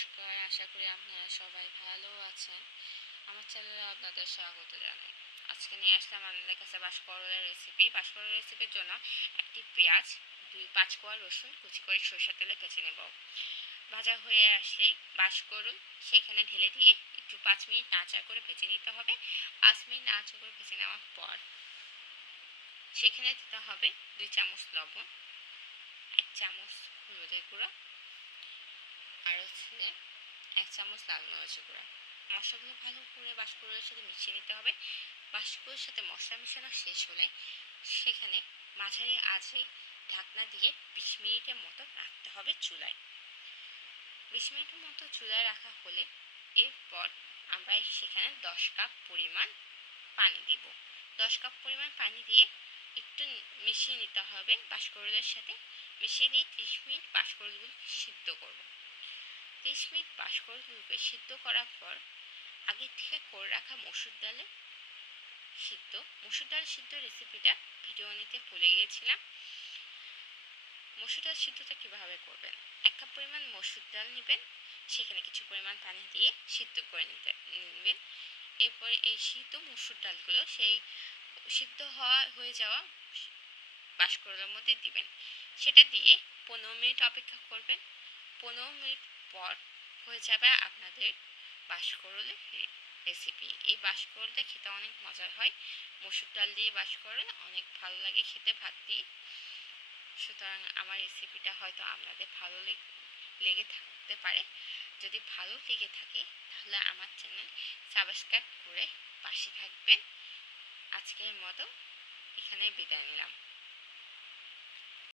নমস্কার, আশা করি আপনারা সবাই ভালো আছেন। আমার চ্যানেলে আপনাদের স্বাগত জানাই। আজকে নিয়ে আসলাম আপনাদের কাছে বাঁশকরলের রেসিপি। বাঁশকরলের রেসিপির জন্য একটি পেঁয়াজ, 5 কোয়া রসুন কুচি করে সরিষার তেলে ভেজে নেব। ভাজা হয়ে আসলে বাঁশকরল সেখানে ঢেলে দিয়ে একটু 5 মিনিট নাড়াচাড়া করে ভেজে নিতে হবে। 5 মিনিট নাড়াচাড়া করে ভেজে নেওয়ার পর সেখানে দিতে হবে 2 চামচ লবণ, 1 চামচ হলুদের গুঁড়ো, আর 1 চামচ লাল মরিচের গুঁড়া। মশলাগুলো ভালো করে বাঁশকরলের সাথে মিশিয়ে নিতে হবে। বাঁশকরলের সাথে মশলা মেশানো শেষ হলে সেখানে মাঝারি আঁচে ঢাকনা দিয়ে 20 মিনিটের মতো রাখতে হবে চুলায়। 20 মিনিটের মতো চুলায় রাখা হলে এরপর আমরা সেখানে 10 কাপ পরিমাণ পানি দিব। 10 কাপ পরিমাণ পানি দিয়ে একটু মিশিয়ে নিতে হবে বাঁশকরলের সাথে। মিশিয়ে দিয়ে 30 মিনিট বাঁশকরলগুলো সিদ্ধ করব। 30 মিনিট বাঁশকরলগুলোকে সিদ্ধ করার পর আগে থেকে করে রাখা মসুর ডাল সিদ্ধ রেসিপিটা ভিডিও নিতে ভুলে গিয়েছিলাম। মসুর ডাল সিদ্ধটা কীভাবে করবেন? 1 কাপ পরিমাণ মসুর ডাল নেবেন, সেখানে কিছু পরিমাণ পানি দিয়ে সিদ্ধ করে নেবেন। এরপর এই সিদ্ধ মসুর ডালগুলো সেই সিদ্ধ হয়ে যাওয়া বাঁশকরলের মধ্যে দিবেন। সেটা দিয়ে 15 মিনিট অপেক্ষা করবেন। 15 মিনিট পর হয়ে যাবে আপনাদের বাঁশকরলের রেসিপি। এই বাঁশকরলটা খেতে অনেক মজার হয়। মসুর ডাল দিয়ে বাঁশকরল অনেক ভালো লাগে খেতে ভাত দিয়ে। সুতরাং আমার রেসিপিটা হয়তো আপনাদের ভালো লেগে থাকতে পারে। যদি ভালো লেগে থাকে তাহলে আমার চ্যানেল সাবস্ক্রাইব করে পাশে থাকবেন। আজকের মতো এখানে বিদায় নিলাম।